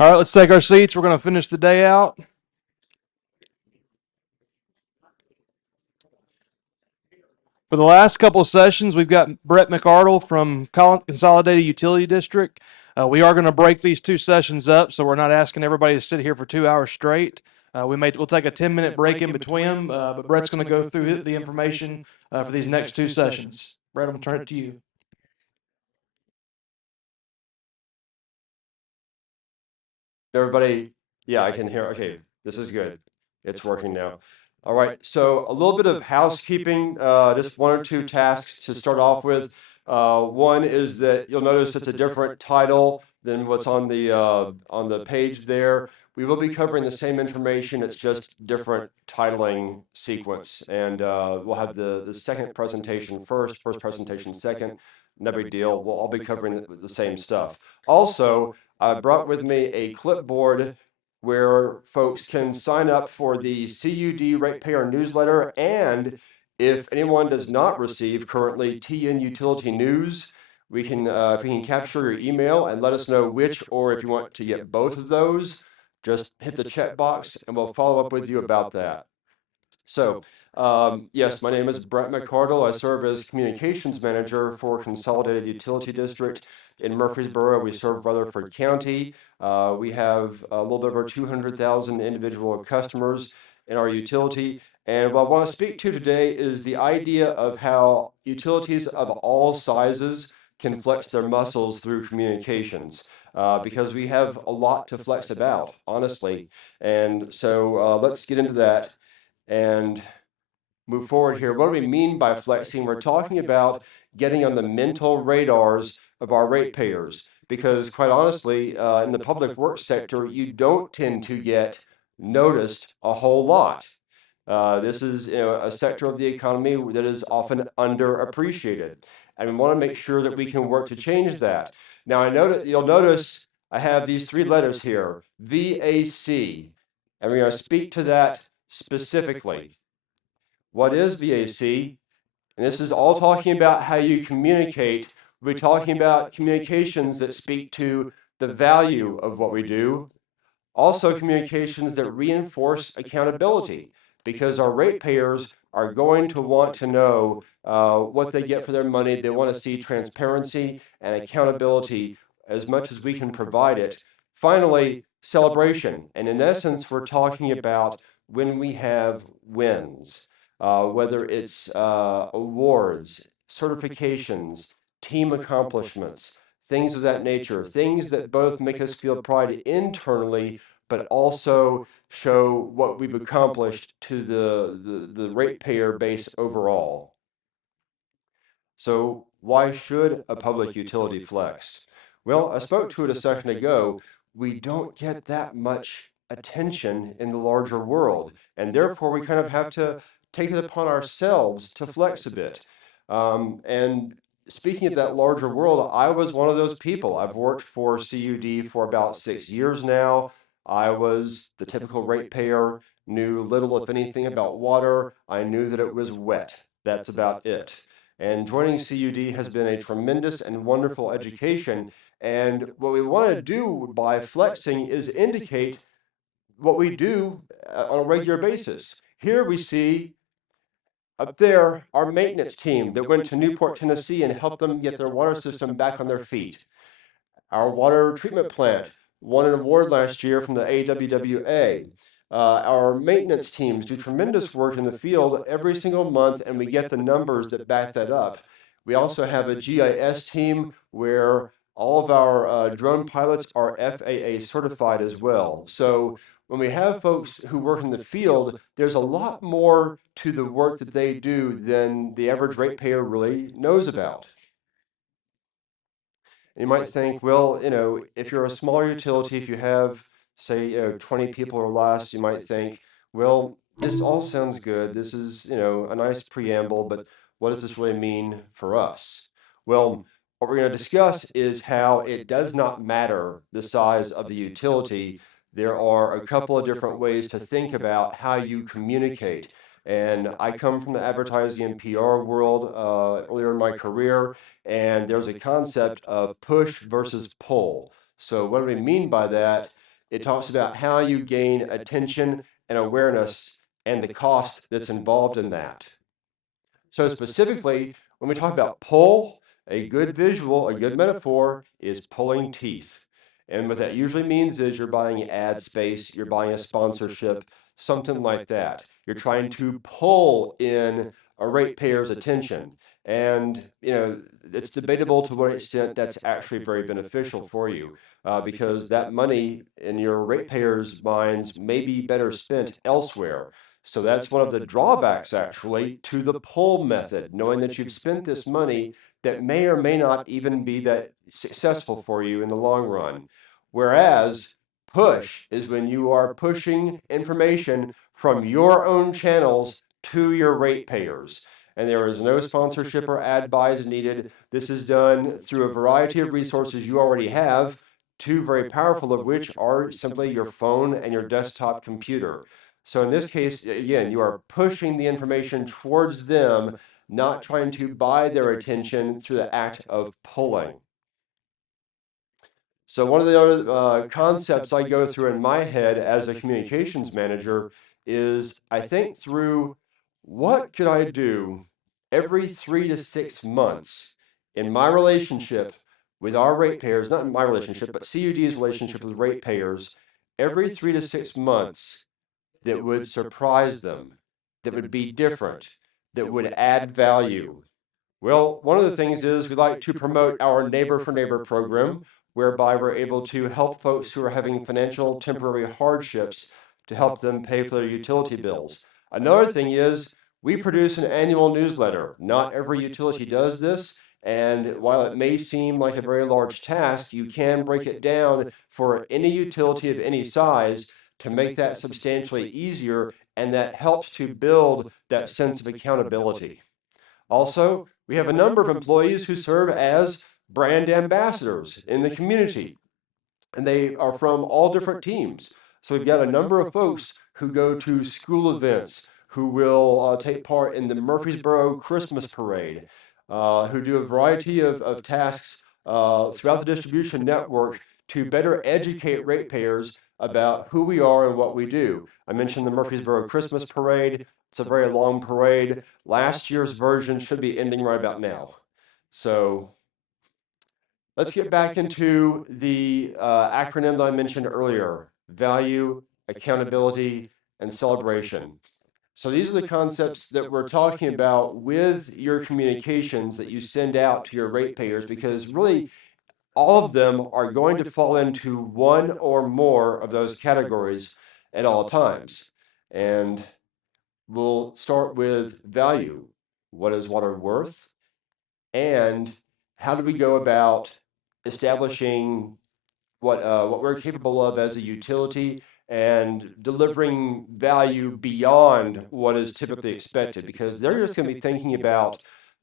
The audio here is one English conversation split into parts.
All right, let's take our seats. We're going to finish the day out. For the last couple of sessions, we've got Brett McArdle from Consolidated Utility District. We are going to break these two sessions up, so we're not asking everybody to sit here for 2 hours straight. We'll take a 10-minute break in between them, but Brett's going to go through the information for these next two sessions. Brett, I'm going to turn it to you. Everybody, yeah, I can hear. Okay, this is good. It's working now. All right, so a little bit of housekeeping, just one or two tasks to start off with. One is that you'll notice it's a different title than what's on the page there. We will be covering the same information. It's just different titling sequence, and we'll have the second presentation first presentation second. No big deal. We'll all be covering the same stuff. Also, I brought with me a clipboard where folks can sign up for the CUD Ratepayer newsletter, and if anyone does not receive currently TN Utility News, we can if you can capture your email and let us know which, or if you want to get both of those, just hit the check box and we'll follow up with you about that. So, yes, my name is Brett McArdle. I serve as Communications Manager for Consolidated Utility District in Murfreesboro. We serve Rutherford County. We have a little bit over 200,000 individual customers in our utility. And what I want to speak to today is the idea of how utilities of all sizes can flex their muscles through communications. Because we have a lot to flex about, honestly. And so let's get into that and move forward here. What do we mean by flexing? We're talking about getting on the mental radars of our ratepayers, because quite honestly, in the public works sector, you don't tend to get noticed a whole lot. This is a sector of the economy that is often underappreciated, and we want to make sure that we can work to change that. Now, I know that you'll notice I have these three letters here, VAC, and we're going to speak to that specifically. What is VAC? And this is all talking about how you communicate. We're talking about communications that speak to the value of what we do. Also, communications that reinforce accountability, because our ratepayers are going to want to know what they get for their money. They want to see transparency and accountability as much as we can provide it. Finally, celebration. And in essence, we're talking about when we have wins, whether it's awards, certifications, team accomplishments, things of that nature, things that both make us feel pride internally, but also show what we've accomplished to the ratepayer base overall. So why should a public utility flex? Well, I spoke to it a second ago. We don't get that much attention in the larger world, and therefore we kind of have to take it upon ourselves to flex a bit. And speaking of that larger world, I was one of those people. I've worked for CUD for about 6 years now. I was the typical ratepayer, knew little, if anything, about water. I knew that it was wet. That's about it. And joining CUD has been a tremendous and wonderful education. And what we want to do by flexing is indicate what we do on a regular basis. Here we see up there our maintenance team that went to Newport, Tennessee and helped them get their water system back on their feet. Our water treatment plant won an award last year from the AWWA. Our maintenance teams do tremendous work in the field every single month, and we get the numbers that back that up. We also have a GIS team where all of our drone pilots are FAA certified as well. So when we have folks who work in the field, there's a lot more to the work that they do than the average ratepayer really knows about. You might think, well, if you're a smaller utility, if you have, say, 20 people or less, you might think, well, this all sounds good. This is, a nice preamble, but what does this really mean for us? Well, what we're going to discuss is how it does not matter the size of the utility. There are a couple of different ways to think about how you communicate. And I come from the advertising and PR world earlier in my career, and there's a concept of push versus pull. So what do we mean by that? it talks about how you gain attention and awareness and the cost that's involved in that. So specifically, when we talk about pull, a good visual, a good metaphor is pulling teeth. And what that usually means is you're buying ad space, you're buying a sponsorship, something like that. You're trying to pull in a ratepayer's attention. And, it's debatable to what extent that's actually very beneficial for you, because that money in your ratepayers' minds may be better spent elsewhere. So that's one of the drawbacks, actually, to the pull method, knowing that you've spent this money that may or may not even be that successful for you in the long run. Whereas push is when you are pushing information from your own channels to your ratepayers. And there is no sponsorship or ad buys needed. This is done through a variety of resources you already have, two very powerful of which are simply your phone and your desktop computer. So in this case, again, you are pushing the information towards them, not trying to buy their attention through the act of pulling. So one of the other concepts I go through in my head as a communications manager is I think through what could I do every 3 to 6 months in my relationship with our ratepayers, not in my relationship, but CUD's relationship with ratepayers, every 3 to 6 months that would surprise them, that would be different, that would add value. Well, one of the things is we like to promote our Neighbor for Neighbor program, whereby we're able to help folks who are having financial temporary hardships to help them pay for their utility bills. Another thing is we produce an annual newsletter. Not every utility does this, and while it may seem like a very large task, you can break it down for any utility of any size to make that substantially easier, and that helps to build that sense of accountability. Also, we have a number of employees who serve as brand ambassadors in the community, and they are from all different teams. So we've got a number of folks who go to school events, who will take part in the Murfreesboro Christmas Parade, who do a variety of tasks throughout the distribution network to better educate ratepayers about who we are and what we do. I mentioned the Murfreesboro Christmas Parade. It's a very long parade. Last year's version should be ending right about now. So let's get back into the acronym that I mentioned earlier: value, accountability, and celebration. So these are the concepts that we're talking about with your communications that you send out to your ratepayers, because really all of them are going to fall into one or more of those categories at all times. And we'll start with value. What is water worth? And how do we go about establishing what we're capable of as a utility and delivering value beyond what is typically expected? Because they're just going to be thinking about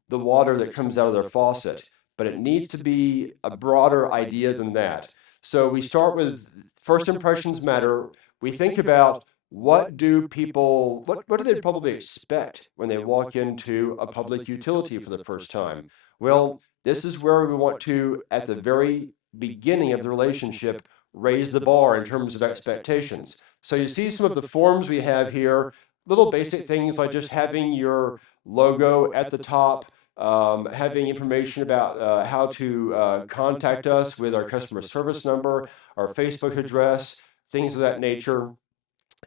the water that comes out of their faucet, but it needs to be a broader idea than that. So we start with first impressions matter. We think about what do people, what do they probably expect when they walk into a public utility for the first time? Well, this is where we want to, at the very beginning of the relationship, raise the bar in terms of expectations. So you see some of the forms we have here, little basic things like just having your logo at the top, having information about how to contact us with our customer service number, our Facebook address, things of that nature,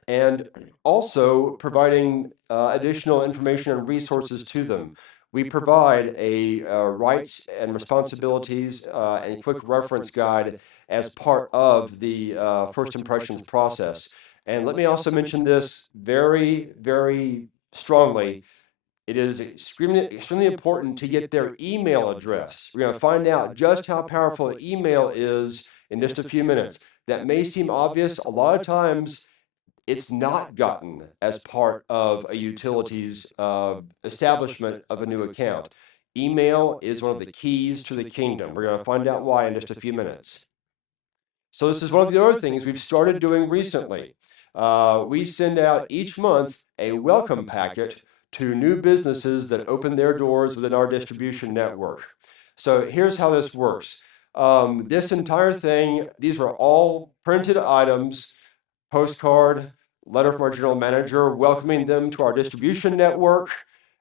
and also providing additional information and resources to them. We provide a rights and responsibilities and quick reference guide as part of the first impressions process. And let me also mention this very, very strongly. It is extremely important to get their email address. We're going to find out just how powerful email is in just a few minutes. That may seem obvious. A lot of times, it's not gotten as part of a utility's establishment of a new account. Email is one of the keys to the kingdom. We're going to find out why in just a few minutes. So this is one of the other things we've started doing recently. We send out each month a welcome packet to new businesses that open their doors within our distribution network. So here's how this works. This entire thing, these were all printed items, postcard, letter from our general manager welcoming them to our distribution network,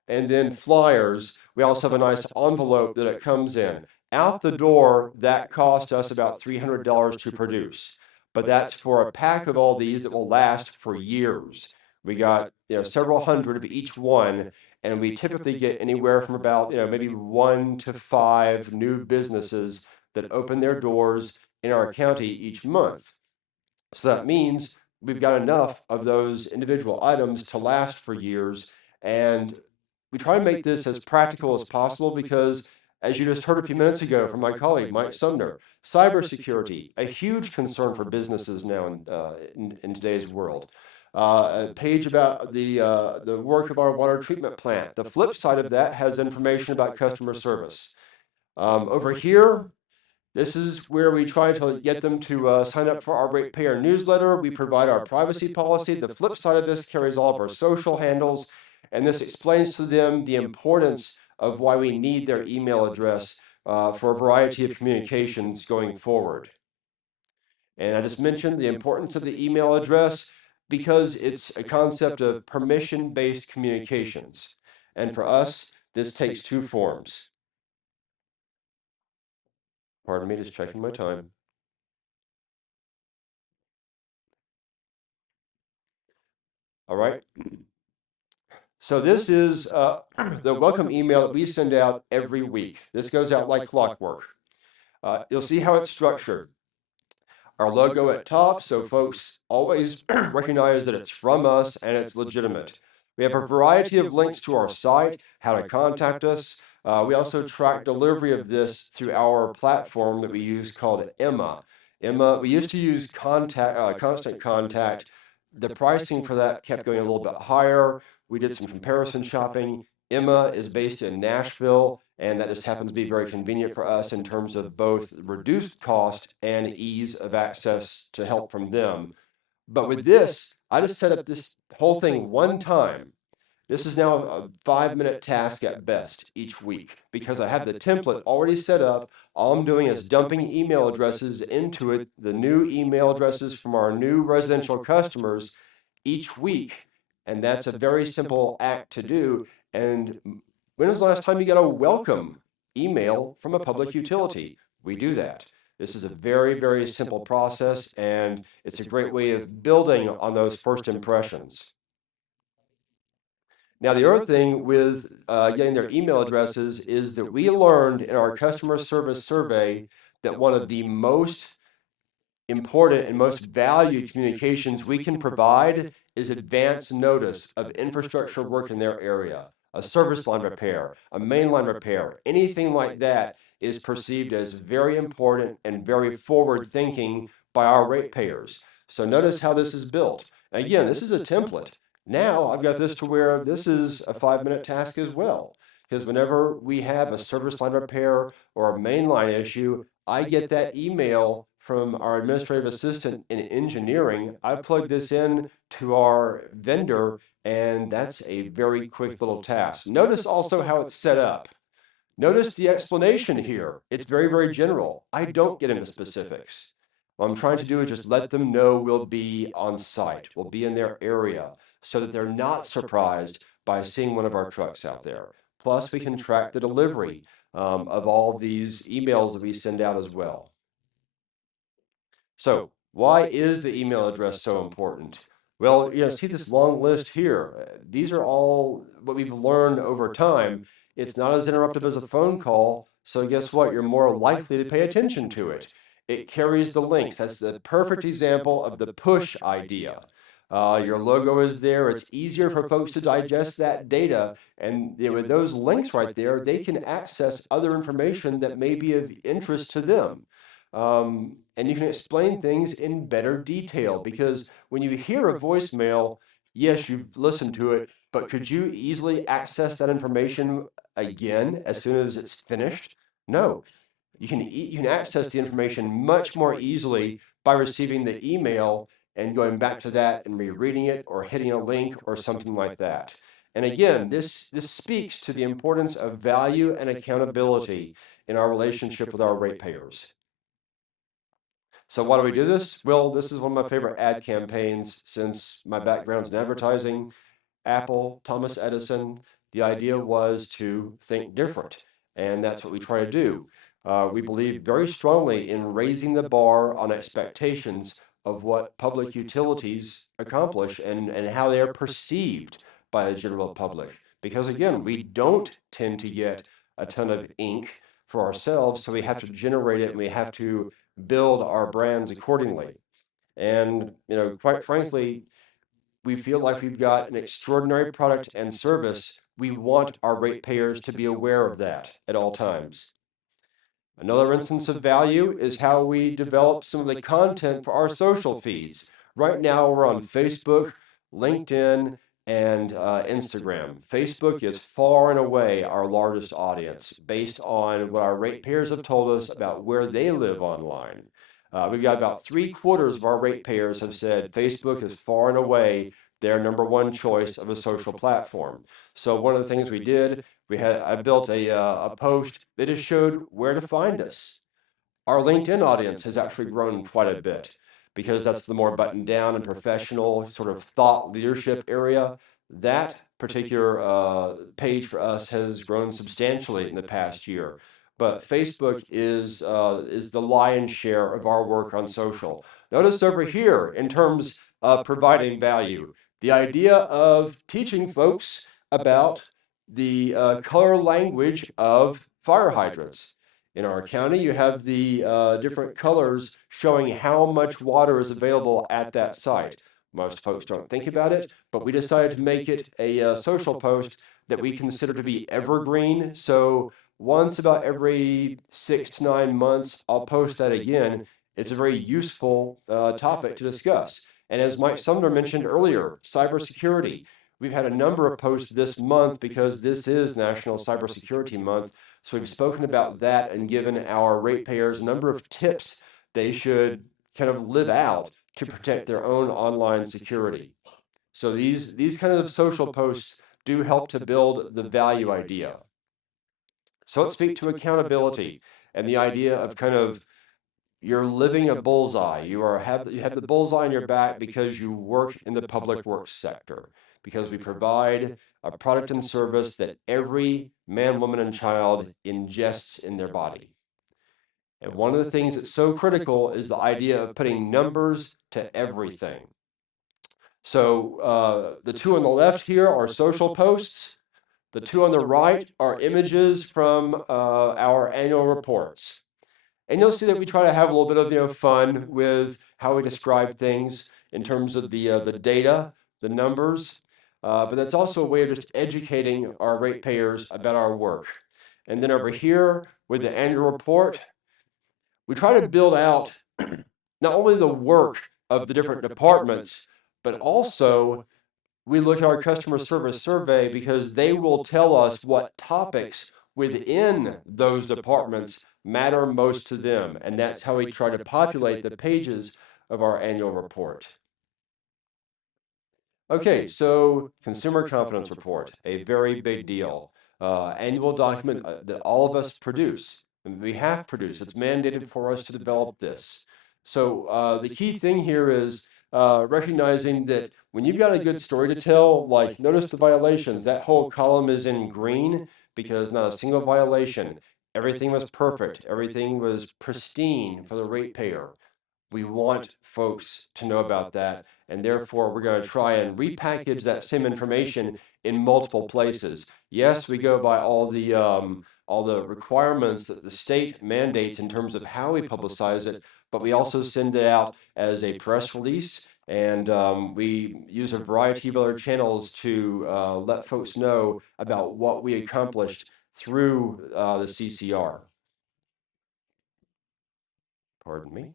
and then flyers. We also have a nice envelope that it comes in. Out the door, that cost us about $300 to produce, but that's for a pack of all these that will last for years. We got several hundred of each one, and we typically get anywhere from about maybe 1 to 5 new businesses that open their doors in our county each month. So that means we've got enough of those individual items to last for years. And we try to make this as practical as possible because, as you just heard a few minutes ago from my colleague, Mike Sumner, cybersecurity, a huge concern for businesses now in today's world. A page about the work of our water treatment plant. The flip side of that has information about customer service. Over here, this is where we try to get them to sign up for our ratepayer newsletter. We provide our privacy policy. The flip side of this carries all of our social handles, and this explains to them the importance of why we need their email address for a variety of communications going forward. And I just mentioned the importance of the email address because it's a concept of permission-based communications. And for us, this takes two forms. Pardon me, just checking my time. All right. So this is the welcome email that we send out every week. This goes out like clockwork. You'll see how it's structured. Our logo at top, so folks always recognize that it's from us and it's legitimate. We have a variety of links to our site, how to contact us. We also track delivery of this through our platform that we use called Emma. Emma, we used to use Constant Contact. The pricing for that kept going a little bit higher. We did some comparison shopping. Emma is based in Nashville, and that just happens to be very convenient for us in terms of both reduced cost and ease of access to help from them. But with this, I just set up this whole thing one time. This is now a 5-minute task at best each week because I have the template already set up. All I'm doing is dumping email addresses into it, the new email addresses from our new residential customers each week. And that's a very simple act to do. And when was the last time you got a welcome email from a public utility? We do that. This is a very, very simple process, and it's a great way of building on those first impressions. Now, the other thing with getting their email addresses is that we learned in our customer service survey that one of the most important and most valued communications we can provide is advance notice of infrastructure work in their area. A service line repair, a main line repair, anything like that is perceived as very important and very forward thinking by our ratepayers. So notice how this is built. Again, this is a template. Now I've got this to where this is a 5-minute task as well. Because whenever we have a service line repair or a main line issue, I get that email from our administrative assistant in engineering. I plug this in to our vendor, and that's a very quick little task. Notice also how it's set up. Notice the explanation here. It's very, very general. I don't get into specifics. What I'm trying to do is just let them know we'll be on site, we'll be in their area, so that they're not surprised by seeing one of our trucks out there. Plus, we can track the delivery of all of these emails that we send out as well. So, why is the email address so important? Well, see this long list here. These are all what we've learned over time. It's not as interruptive as a phone call, so guess what? You're more likely to pay attention to it. It carries the links. That's the perfect example of the push idea. Your logo is there. It's easier for folks to digest that data. And with those links right there, they can access other information that may be of interest to them. And you can explain things in better detail because when you hear a voicemail, yes, you've listened to it, but could you easily access that information again as soon as it's finished? No. You can access the information much more easily by receiving the email and going back to that and rereading it or hitting a link or something like that. And again, this speaks to the importance of value and accountability in our relationship with our ratepayers. So why do we do this? Well, this is one of my favorite ad campaigns since my background's in advertising. Apple, Thomas Edison, the idea was to think different. And that's what we try to do. We believe very strongly in raising the bar on expectations of what public utilities accomplish and how they are perceived by the general public. Because again, we don't tend to get a ton of ink for ourselves, so we have to generate it and we have to build our brands accordingly. And, quite frankly, we feel like we've got an extraordinary product and service. We want our ratepayers to be aware of that at all times. Another instance of value is how we develop some of the content for our social feeds. Right now, we're on Facebook, LinkedIn, and Instagram. Facebook is far and away our largest audience based on what our ratepayers have told us about where they live online. We've got about 3/4 of our ratepayers have said Facebook is far and away their number one choice of a social platform. So one of the things we did, I built a post that just showed where to find us. Our LinkedIn audience has actually grown quite a bit because that's the more buttoned down and professional sort of thought leadership area. That particular page for us has grown substantially in the past year. But Facebook is the lion's share of our work on social. Notice over here, in terms of providing value, the idea of teaching folks about the color language of fire hydrants. In our county, you have the different colors showing how much water is available at that site. Most folks don't think about it, but we decided to make it a social post that we consider to be evergreen. So once about every 6 to 9 months, I'll post that again. It's a very useful topic to discuss. And as Mike Sumner mentioned earlier, cybersecurity. We've had a number of posts this month because this is National Cybersecurity Month. So we've spoken about that and given our ratepayers a number of tips they should kind of live out to protect their own online security. So these kind of social posts do help to build the value idea. So let's speak to accountability and the idea of kind of you're living a bullseye. You have the bullseye on your back because you work in the public works sector, because we provide a product and service that every man, woman, and child ingests in their body. And one of the things that's so critical is the idea of putting numbers to everything. So the two on the left here are social posts. The two on the right are images from our annual reports. And you'll see that we try to have a little bit of fun with how we describe things in terms of the data, the numbers, but that's also a way of just educating our ratepayers about our work. And then over here with the annual report, we try to build out not only the work of the different departments, but also we look at our customer service survey because they will tell us what topics within those departments matter most to them. And that's how we try to populate the pages of our annual report. Okay, so consumer confidence report, a very big deal. Annual document that all of us produce. And we have produced. It's mandated for us to develop this. So the key thing here is recognizing that when you've got a good story to tell, like notice the violations, that whole column is in green because not a single violation. Everything was perfect. Everything was pristine for the ratepayer. We want folks to know about that, and therefore we're going to try and repackage that same information in multiple places. Yes, we go by all the requirements that the state mandates in terms of how we publicize it, but we also send it out as a press release, and we use a variety of other channels to let folks know about what we accomplished through the CCR. Pardon me.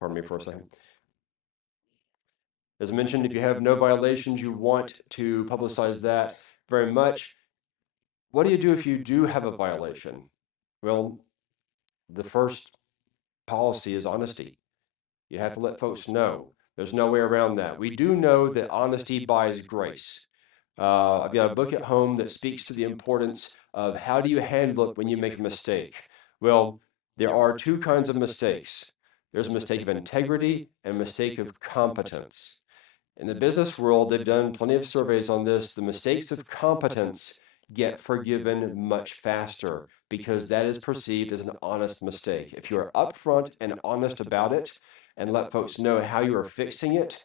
Pardon me for a second. As I mentioned, if you have no violations, you want to publicize that very much. What do you do if you do have a violation? Well, the first policy is honesty. You have to let folks know. There's no way around that. We do know that honesty buys grace. I've got a book at home that speaks to the importance of how do you handle it when you make a mistake. Well, there are two kinds of mistakes. There's a mistake of integrity and a mistake of competence. In the business world, they've done plenty of surveys on this. The mistakes of competence get forgiven much faster because that is perceived as an honest mistake. If you're upfront and honest about it and let folks know how you are fixing it,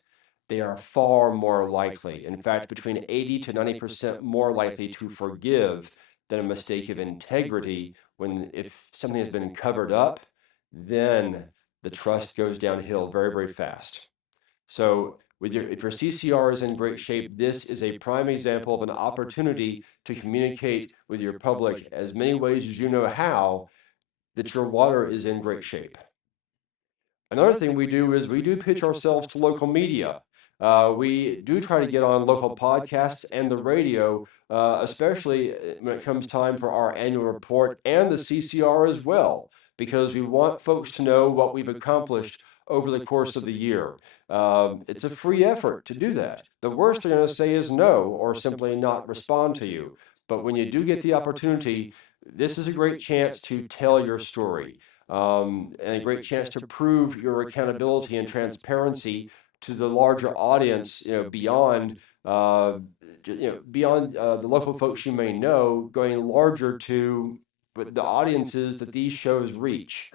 they are far more likely. In fact, between 80 to 90% more likely to forgive than a mistake of integrity when if something has been covered up, then the trust goes downhill very, very fast. So if your CCR is in great shape, this is a prime example of an opportunity to communicate with your public as many ways as you know how that your water is in great shape. Another thing we do is we do pitch ourselves to local media. We do try to get on local podcasts and the radio, especially when it comes time for our annual report and the CCR as well, because we want folks to know what we've accomplished over the course of the year. It's a free effort to do that. The worst they're going to say is no or simply not respond to you. But when you do get the opportunity, this is a great chance to tell your story and a great chance to prove your accountability and transparency to the larger audience, beyond the local folks you may know, going larger to the audiences that these shows reach.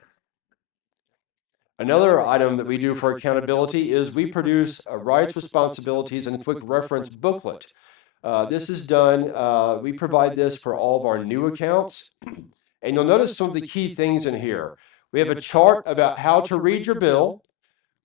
Another item that we do for accountability is we produce a rights, responsibilities, and quick reference booklet. This is done, we provide this for all of our new accounts. And you'll notice some of the key things in here. We have a chart about how to read your bill.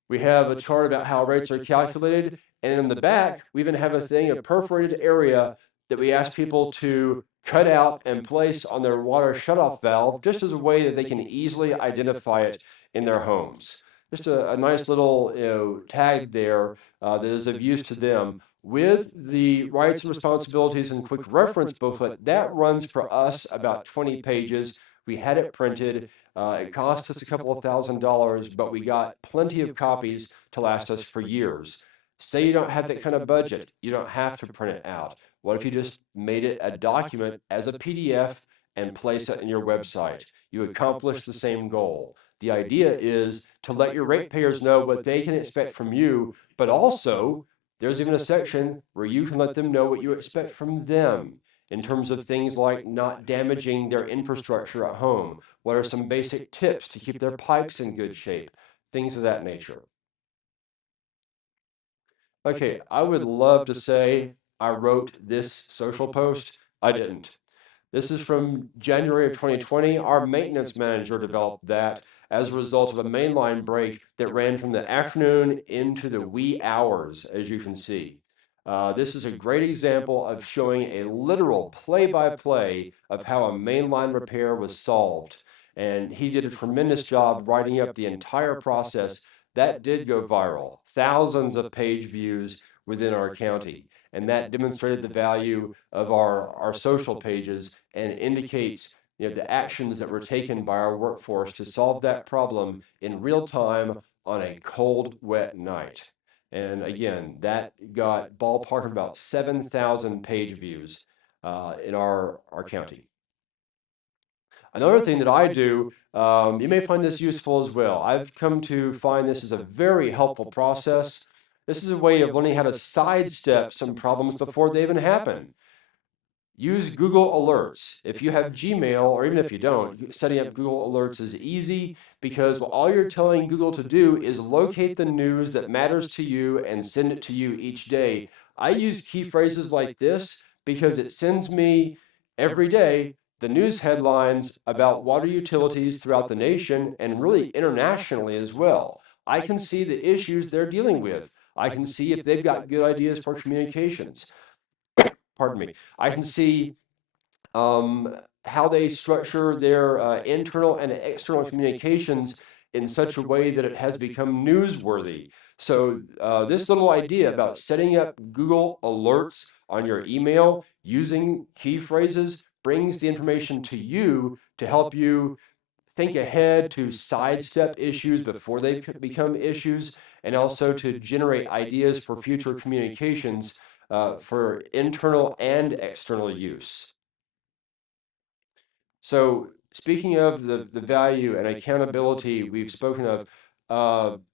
We have a chart about how rates are calculated. And in the back, we even have a thing, a perforated area that we ask people to cut out and place on their water shutoff valve, just as a way that they can easily identify it in their homes. Just a nice little tag there that is of use to them. With the rights and responsibilities and quick reference booklet, that runs for us about 20 pages. We had it printed. It cost us a couple of $1,000s, but we got plenty of copies to last us for years. Say you don't have that kind of budget, you don't have to print it out. What if you just made it a document as a PDF and place it in your website? You accomplish the same goal. The idea is to let your ratepayers know what they can expect from you, but also there's even a section where you can let them know what you expect from them in terms of things like not damaging their infrastructure at home. What are some basic tips to keep their pipes in good shape? Things of that nature. Okay, I would love to say I wrote this social post. I didn't. This is from January of 2020. Our maintenance manager developed that as a result of a mainline break that ran from the afternoon into the wee hours, as you can see. This is a great example of showing a literal play-by-play of how a mainline repair was solved. And he did a tremendous job writing up the entire process. That did go viral, thousands of page views within our county. And that demonstrated the value of our social pages and indicates the actions that were taken by our workforce to solve that problem in real time on a cold, wet night. And again, that got ballpark about 7,000 page views in our county. Another thing that I do, you may find this useful as well. I've come to find this is a very helpful process. This is a way of learning how to sidestep some problems before they even happen. Use Google Alerts. If you have Gmail, or even if you don't, setting up Google Alerts is easy because all you're telling Google to do is locate the news that matters to you and send it to you each day. I use key phrases like this because it sends me every day the news headlines about water utilities throughout the nation and really internationally as well. I can see the issues they're dealing with. I can see if they've got good ideas for communications. Pardon me. I can see how they structure their internal and external communications in such a way that it has become newsworthy. So this little idea about setting up Google Alerts on your email using key phrases brings the information to you to help you think ahead, to sidestep issues before they become issues, and also to generate ideas for future communications for internal and external use. So speaking of the value and accountability we've spoken of,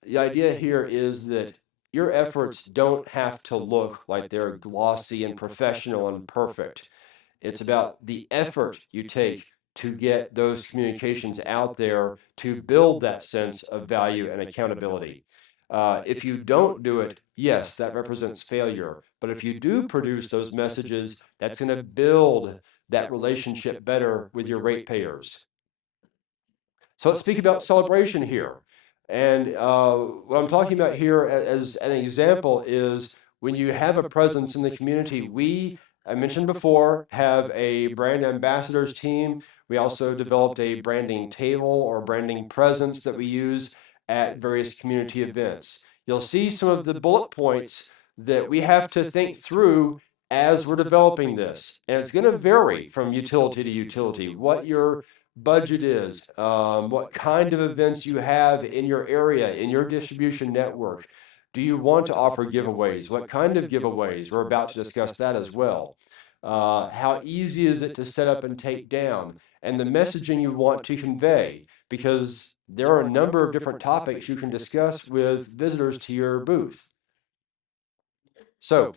the idea here is that your efforts don't have to look like they're glossy and professional and perfect. It's about the effort you take to get those communications out there to build that sense of value and accountability. If you don't do it, yes, that represents failure. But if you do produce those messages, that's going to build that relationship better with your ratepayers. So let's speak about celebration here. And what I'm talking about here as an example is when you have a presence in the community. I mentioned before, have a brand ambassadors team. We also developed a branding table or branding presence that we use at various community events. You'll see some of the bullet points that we have to think through as we're developing this. And it's going to vary from utility to utility, what your budget is, what kind of events you have in your area, in your distribution network. Do you want to offer giveaways? What kind of giveaways? We're about to discuss that as well. How easy is it to set up and take down? And the messaging you want to convey, because there are a number of different topics you can discuss with visitors to your booth. So,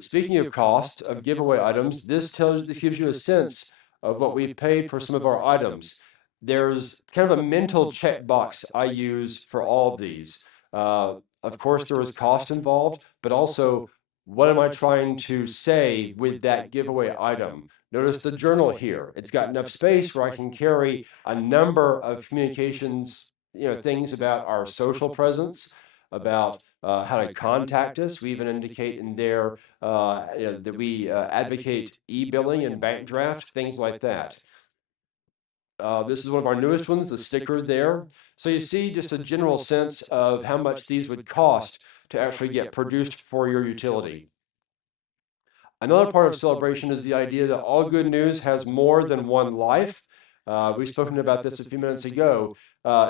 speaking of cost of giveaway items, this gives you a sense of what we paid for some of our items. There's kind of a mental checkbox I use for all of these. Of course, there was cost involved, but also what am I trying to say with that giveaway item? Notice the journal here. It's got enough space where I can carry a number of communications, things about our social presence, about how to contact us. We even indicate in there that we advocate e-billing and bank draft, things like that. This is one of our newest ones, the sticker there. So you see just a general sense of how much these would cost to actually get produced for your utility. Another part of celebration is the idea that all good news has more than one life. We've spoken about this a few minutes ago.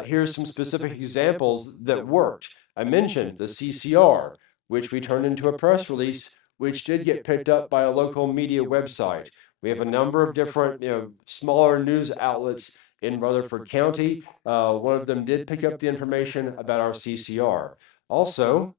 Here's some specific examples that worked. I mentioned the CCR, which we turned into a press release, which did get picked up by a local media website. We have a number of different, smaller news outlets in Rutherford County. One of them did pick up the information about our CCR. Also,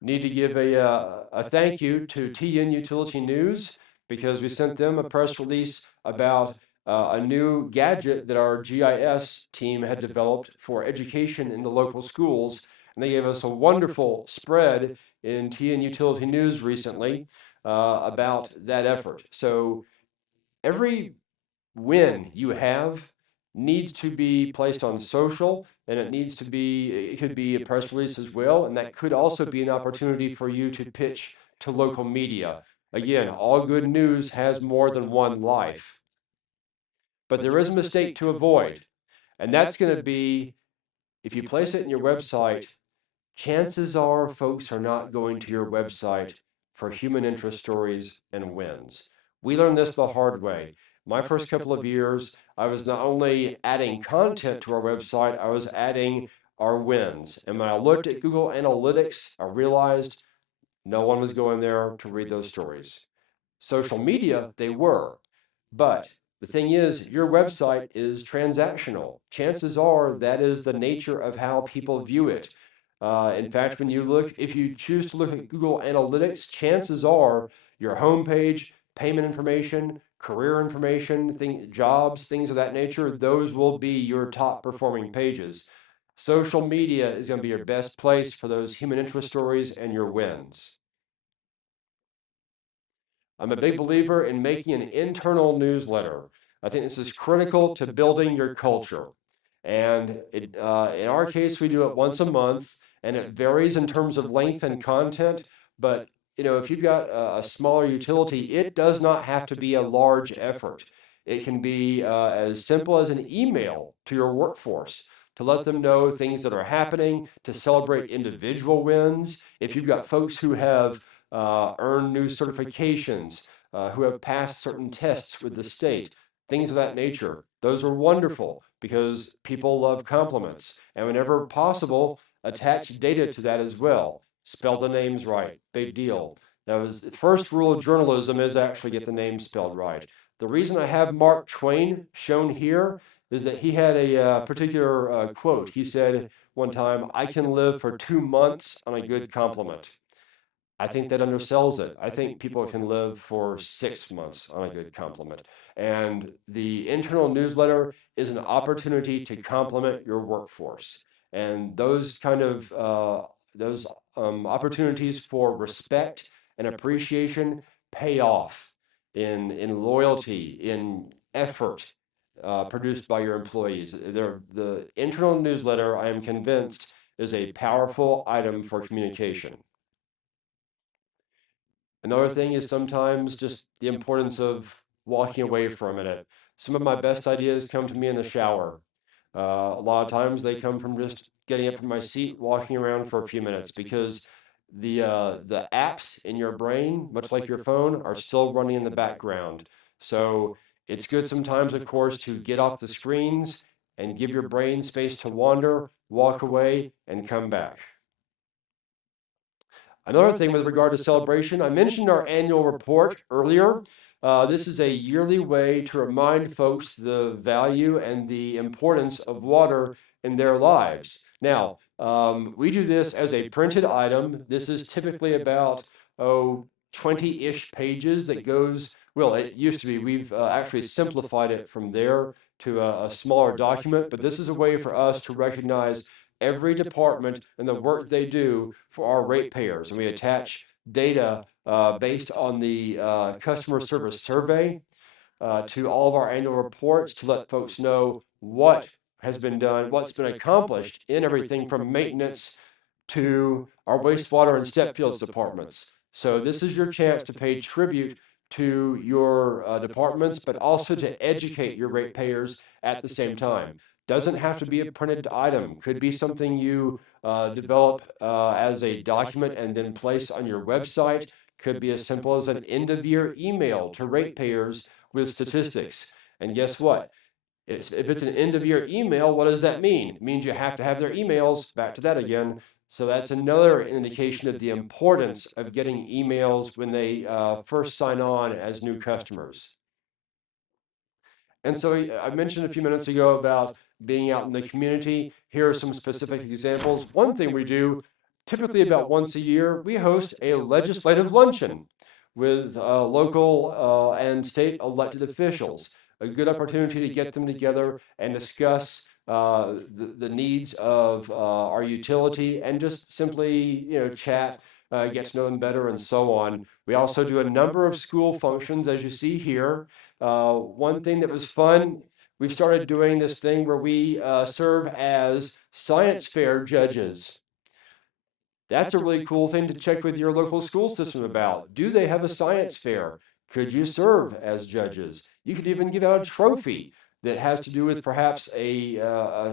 need to give a thank you to TN Utility News because we sent them a press release about a new gadget that our GIS team had developed for education in the local schools. And they gave us a wonderful spread in TN Utility News recently about that effort. So every win you have needs to be placed on social, and it could be a press release as well, and that could also be an opportunity for you to pitch to local media. Again, all good news has more than one life. But there is a mistake to avoid, and that's going to be if you place it in your website, chances are folks are not going to your website for human interest stories and wins. We learned this the hard way. My first couple of years, I was not only adding content to our website, I was adding our wins. And when I looked at Google Analytics, I realized no one was going there to read those stories. Social media, they were. But the thing is, your website is transactional. Chances are that is the nature of how people view it. In fact, if you choose to look at Google Analytics, chances are your homepage, payment information, career information, jobs, things of that nature, those will be your top performing pages. Social media is going to be your best place for those human interest stories and your wins. I'm a big believer in making an internal newsletter. I think this is critical to building your culture. And in our case, we do it once a month, and it varies in terms of length and content. But if you've got a smaller utility, it does not have to be a large effort. It can be as simple as an email to your workforce to let them know things that are happening, to celebrate individual wins. If you've got folks who have earned new certifications, who have passed certain tests with the state, things of that nature. Those are wonderful because people love compliments. And whenever possible, attach data to that as well. Spell the names right, big deal. That was the first rule of journalism is actually get the name spelled right. The reason I have Mark Twain shown here is that he had a particular quote. He said one time, "I can live for 2 months on a good compliment." I think that undersells it. I think people can live for 6 months on a good compliment. And the internal newsletter is an opportunity to complement your workforce. And those opportunities for respect and appreciation pay off in loyalty, in effort produced by your employees. The internal newsletter, I am convinced, is a powerful item for communication. Another thing is sometimes just the importance of walking away for a minute. Some of my best ideas come to me in the shower. A lot of times they come from just getting up from my seat, walking around for a few minutes because the apps in your brain, much like your phone, are still running in the background. So it's good sometimes, of course, to get off the screens and give your brain space to wander, walk away, and come back. Another thing with regard to celebration, I mentioned our annual report earlier. This is a yearly way to remind folks the value and the importance of water in their lives. Now, we do this as a printed item. This is typically about, 20-ish pages that goes, well, it used to be, we've actually simplified it from there to a smaller document, but this is a way for us to recognize every department and the work they do for our ratepayers. And we attach data based on the customer service survey to all of our annual reports to let folks know what has been done, what's been accomplished in everything from maintenance to our wastewater and step fields departments. So this is your chance to pay tribute to your departments, but also to educate your ratepayers at the same time. Doesn't have to be a printed item. Could be something you develop as a document and then place on your website. Could be as simple as an end of year email to ratepayers with statistics. And guess what? If it's an end of year email, what does that mean? It means you have to have their emails, back to that again. So that's another indication of the importance of getting emails when they first sign on as new customers. And so I mentioned a few minutes ago about being out in the community. Here are some specific examples. One thing we do, typically about once a year, we host a legislative luncheon with local and state elected officials. A good opportunity to get them together and discuss the needs of our utility and just simply, chat, get to know them better, and so on. We also do a number of school functions, as you see here. One thing that was fun, we've started doing this thing where we serve as science fair judges. That's a really cool thing to check with your local school system about. Do they have a science fair? Could you serve as judges? You could even give out a trophy that has to do with perhaps a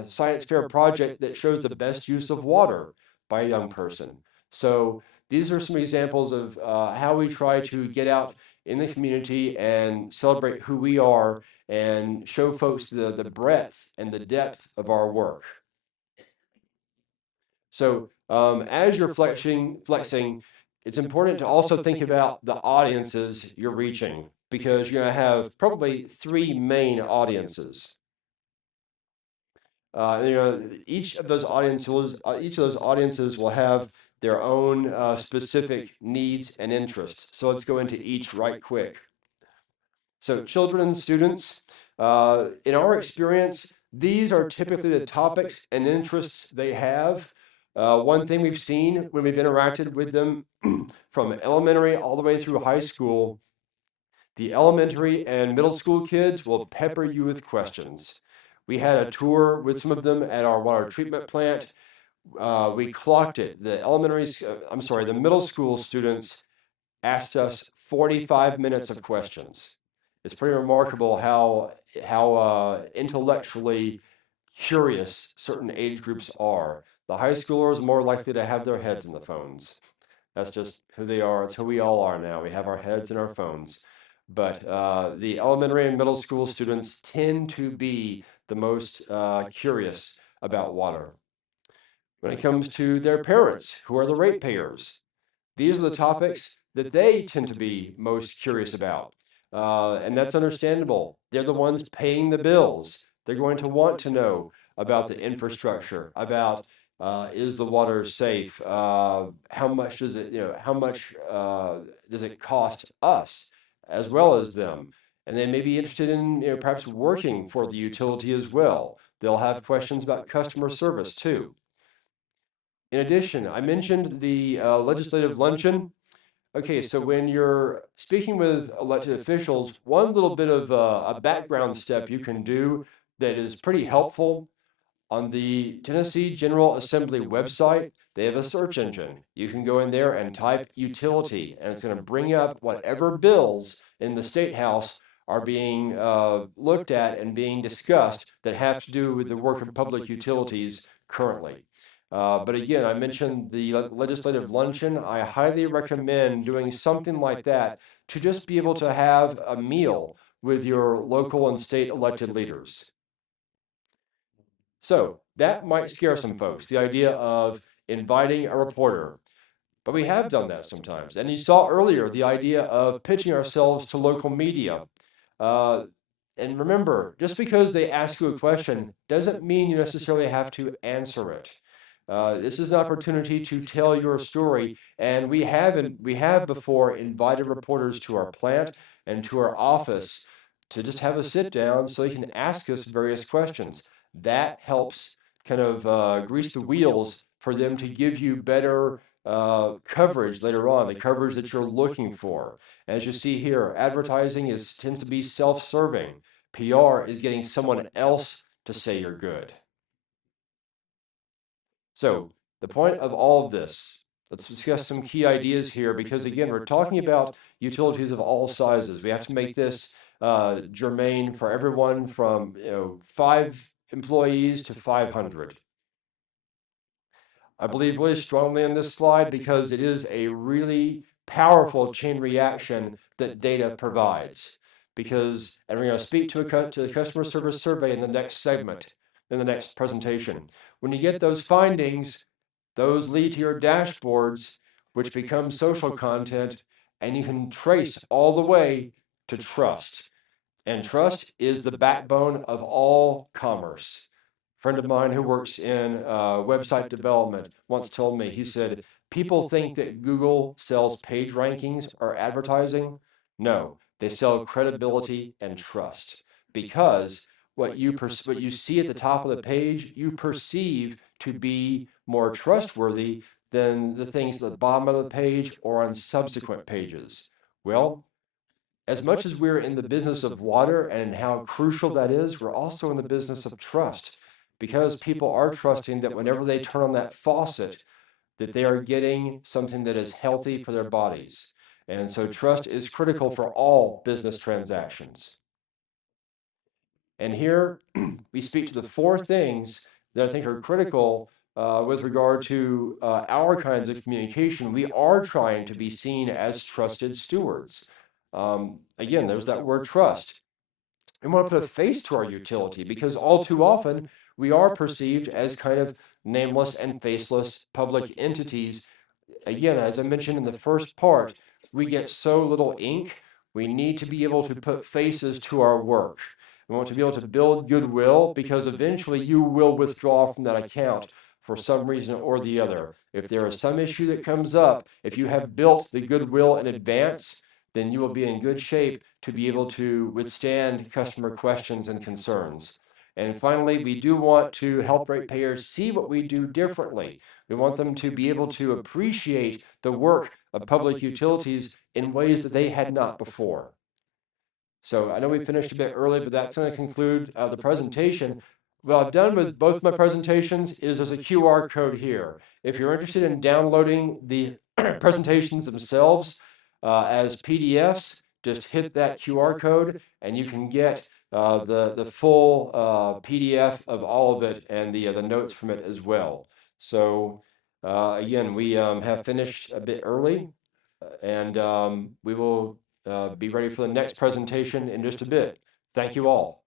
science fair project that shows the best use of water by a young person. So these are some examples of how we try to get out in the community and celebrate who we are and show folks the breadth and the depth of our work. So as you're flexing, it's important to also think about the audiences you're reaching because you're going to have probably three main audiences. Each of those audiences will have their own specific needs and interests. So let's go into each right quick. So children and students, in our experience, these are typically the topics and interests they have. One thing we've seen when we've interacted with them from elementary all the way through high school, the elementary and middle school kids will pepper you with questions. We had a tour with some of them at our water treatment plant. We clocked it. The middle school students asked us 45 minutes of questions. It's pretty remarkable how intellectually curious certain age groups are. The high schoolers are more likely to have their heads in the phones. That's just who they are. It's who we all are now. We have our heads in our phones. But the elementary and middle school students tend to be the most curious about water. When it comes to their parents, who are the ratepayers, these are the topics that they tend to be most curious about. And that's understandable. They're the ones paying the bills. They're going to want to know about the infrastructure, about is the water safe? How much does it, how much does it cost us as well as them? And they may be interested in, perhaps working for the utility as well. They'll have questions about customer service too. In addition, I mentioned the legislative luncheon. Okay, so when you're speaking with elected officials, one little bit of a background step you can do that is pretty helpful. On the Tennessee General Assembly website, they have a search engine. You can go in there and type utility, and it's going to bring up whatever bills in the State House are being looked at and being discussed that have to do with the work of public utilities currently. But again, I mentioned the legislative luncheon. I highly recommend doing something like that to just be able to have a meal with your local and state elected leaders. So that might scare some folks, the idea of inviting a reporter. But we have done that sometimes. And you saw earlier the idea of pitching ourselves to local media. Uh, and remember, just because they ask you a question doesn't mean you necessarily have to answer it. This is an opportunity to tell your story, and we have before invited reporters to our plant and to our office to just have a sit down so they can ask us various questions. That helps kind of grease the wheels for them to give you better coverage later on, the coverage that you're looking for. As you see here, advertising tends to be self-serving. PR is getting someone else to say you're good. So the point of all of this, let's discuss some key ideas here, because again, we're talking about utilities of all sizes. We have to make this germane for everyone from 5 employees to 500. I believe really strongly in this slide because it is a really powerful chain reaction that data provides. Because, and we're going to speak to the customer service survey in the next segment, in the next presentation. When you get those findings, those lead to your dashboards, which become social content, and you can trace all the way to trust. And trust is the backbone of all commerce. A friend of mine who works in website development once told me, he said, people think that Google sells page rankings or advertising. No, they sell credibility and trust, because what you see at the top of the page, you perceive to be more trustworthy than the things at the bottom of the page or on subsequent pages. Well, as much as we're in the business of water and how crucial that is, we're also in the business of trust, because people are trusting that whenever they turn on that faucet, that they are getting something that is healthy for their bodies. And so trust is critical for all business transactions. And here we speak to the 4 things that I think are critical with regard to our kinds of communication. We are trying to be seen as trusted stewards. Again, there's that word trust. We want to put a face to our utility, because all too often we are perceived as kind of nameless and faceless public entities. Again, as I mentioned in the first part, we get so little ink. We need to be able to put faces to our work. We want to be able to build goodwill, because eventually you will withdraw from that account for some reason or the other. If there is some issue that comes up, if you have built the goodwill in advance, then you will be in good shape to be able to withstand customer questions and concerns. And finally, we do want to help ratepayers see what we do differently. We want them to be able to appreciate the work of public utilities in ways that they had not before. So I know we finished a bit early, but that's going to conclude the presentation. What I've done with both my presentations is there's a QR code here. If you're interested in downloading the presentations themselves as PDFs, just hit that QR code and you can get the full PDF of all of it and the notes from it as well. So again, we have finished a bit early, and we will be ready for the next presentation in just a bit. Thank you all.